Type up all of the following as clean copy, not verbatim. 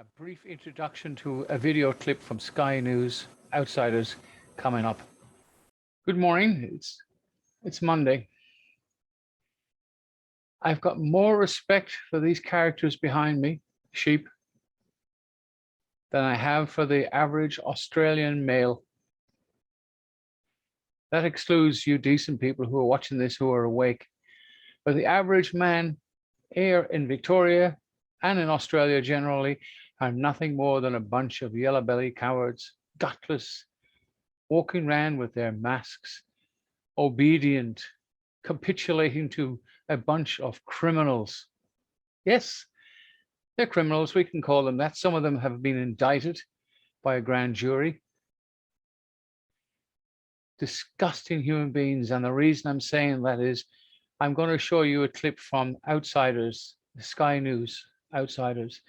A brief introduction to a video clip from Sky News Outsiders coming up. Good morning. It's Monday. I've got more respect for these characters behind me, sheep, than I have for the average Australian male. That excludes you decent people who are watching this who are awake. But the average man here in Victoria and in Australia generally are nothing more than a bunch of yellow-belly cowards, gutless, walking around with their masks, obedient, capitulating to a bunch of criminals. Yes, they're criminals, we can call them that. Some of them have been indicted by a grand jury. Disgusting human beings, and the reason I'm saying that is I'm going to show you a clip from Outsiders, the Sky News Outsiders,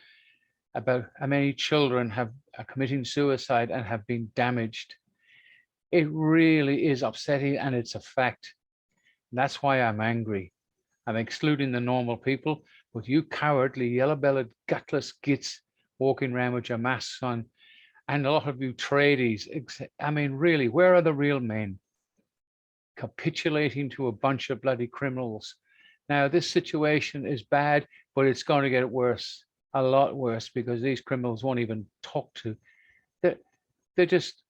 about how many children are committing suicide and have been damaged. It really is upsetting, and it's a fact. That's why I'm angry. I'm excluding the normal people, but you cowardly, yellow-bellied, gutless gits walking around with your masks on, and a lot of you tradies. I mean, really, where are the real men? Capitulating to a bunch of bloody criminals. Now, this situation is bad, but it's going to get worse. A lot worse, because these criminals won't even talk to. They're just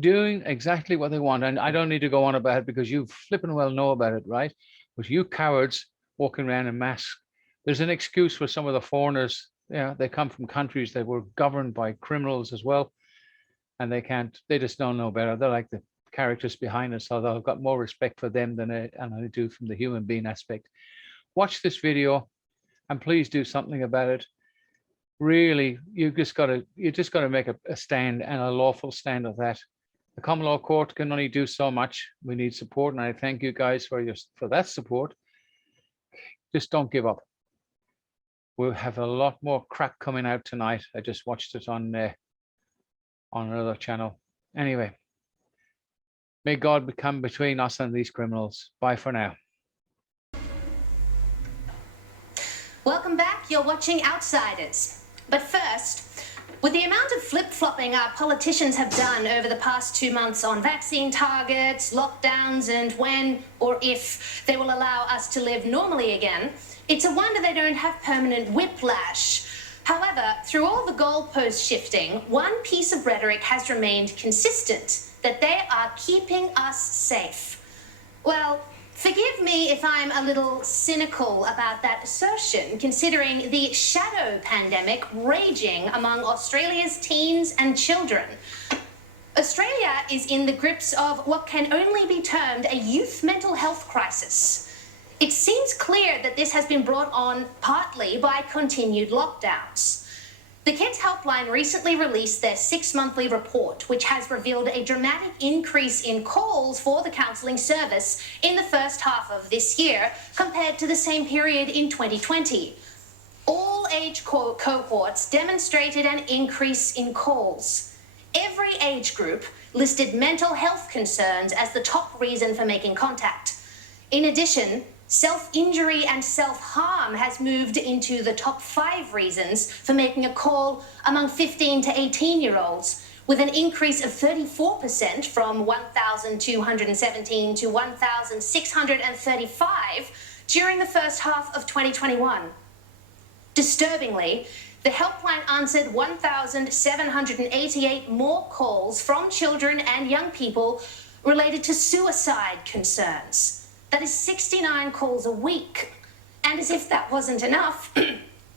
doing exactly what they want. And I don't need to go on about it because you flipping well know about it, right? But you cowards walking around in masks, there's an excuse for some of the foreigners. Yeah, they come from countries that were governed by criminals as well. And they just don't know better. They're like the characters behind us, although I've got more respect for them than I do from the human being aspect. Watch this video and please do something about it. Really, you just got to make a stand, and a lawful stand of that. The common law court can only do so much. We need support, and I thank you guys for that support. Just don't give up. We'll have a lot more crap coming out tonight. I just watched it on another channel. Anyway, may God come between us and these criminals. Bye for now. Welcome back. You're watching Outsiders. But first, with the amount of flip-flopping our politicians have done over the past 2 months on vaccine targets, lockdowns, and when or if they will allow us to live normally again, it's a wonder they don't have permanent whiplash. However, through all the goalpost shifting, one piece of rhetoric has remained consistent, that they are keeping us safe. Well, forgive me if I'm a little cynical about that assertion, considering the shadow pandemic raging among Australia's teens and children. Australia is in the grips of what can only be termed a youth mental health crisis. It seems clear that this has been brought on partly by continued lockdowns. The Kids Helpline recently released their 6-monthly report, which has revealed a dramatic increase in calls for the counselling service in the first half of this year compared to the same period in 2020. All age cohorts demonstrated an increase in calls. Every age group listed mental health concerns as the top reason for making contact. In addition, self-injury and self-harm has moved into the top 5 reasons for making a call among 15 to 18-year-olds, with an increase of 34% from 1,217 to 1,635 during the first half of 2021. Disturbingly, the helpline answered 1,788 more calls from children and young people related to suicide concerns. That is 69 calls a week. And as if that wasn't enough,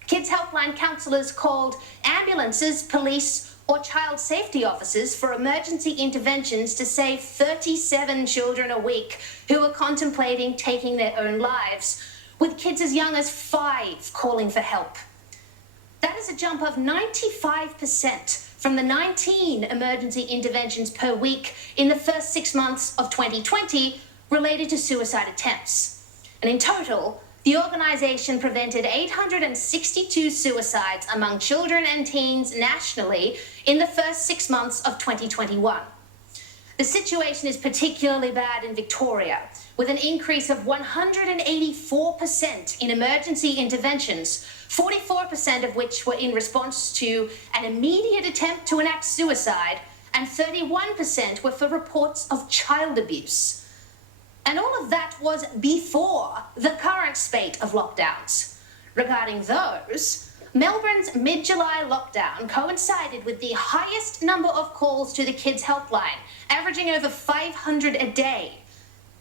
Kids Helpline counsellors called ambulances, police, or child safety officers for emergency interventions to save 37 children a week who are contemplating taking their own lives, with kids as young as 5 calling for help. That is a jump of 95% from the 19 emergency interventions per week in the first 6 months of 2020 related to suicide attempts. And in total, the organisation prevented 862 suicides among children and teens nationally in the first 6 months of 2021. The situation is particularly bad in Victoria, with an increase of 184% in emergency interventions, 44% of which were in response to an immediate attempt to enact suicide, and 31% were for reports of child abuse. And all of that was before the current spate of lockdowns. Regarding those, Melbourne's mid-July lockdown coincided with the highest number of calls to the Kids Helpline, averaging over 500 a day.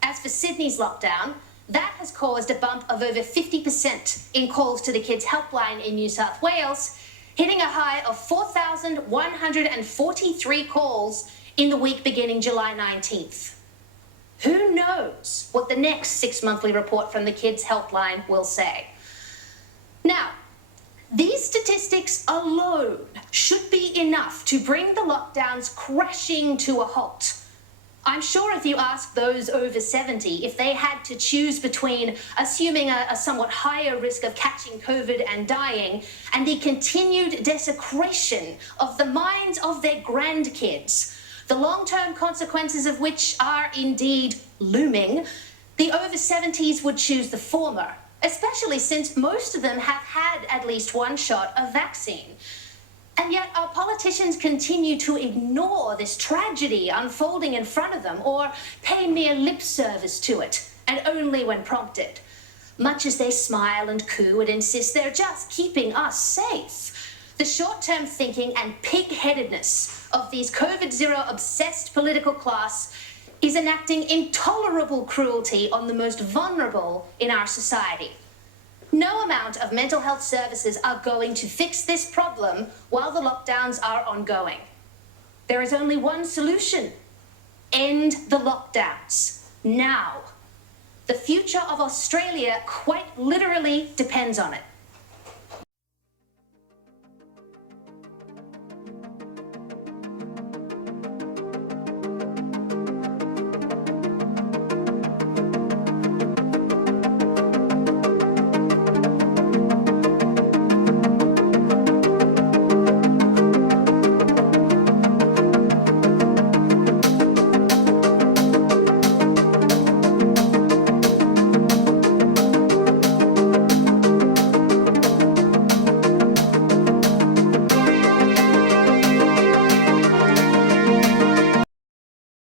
As for Sydney's lockdown, that has caused a bump of over 50% in calls to the Kids Helpline in New South Wales, hitting a high of 4,143 calls in the week beginning July 19th. Who knows what the next 6 monthly report from the Kids Helpline will say? Now, these statistics alone should be enough to bring the lockdowns crashing to a halt. I'm sure if you ask those over 70 if they had to choose between assuming a somewhat higher risk of catching COVID and dying and the continued desecration of the minds of their grandkids, the long-term consequences of which are indeed looming, the over 70s would choose the former, especially since most of them have had at least one shot of vaccine. And yet our politicians continue to ignore this tragedy unfolding in front of them or pay mere lip service to it, and only when prompted. Much as they smile and coo and insist they're just keeping us safe, the short-term thinking and pig-headedness of these COVID-0 obsessed political class is enacting intolerable cruelty on the most vulnerable in our society. No amount of mental health services are going to fix this problem while the lockdowns are ongoing. There is only one solution: end the lockdowns now. The future of Australia quite literally depends on it.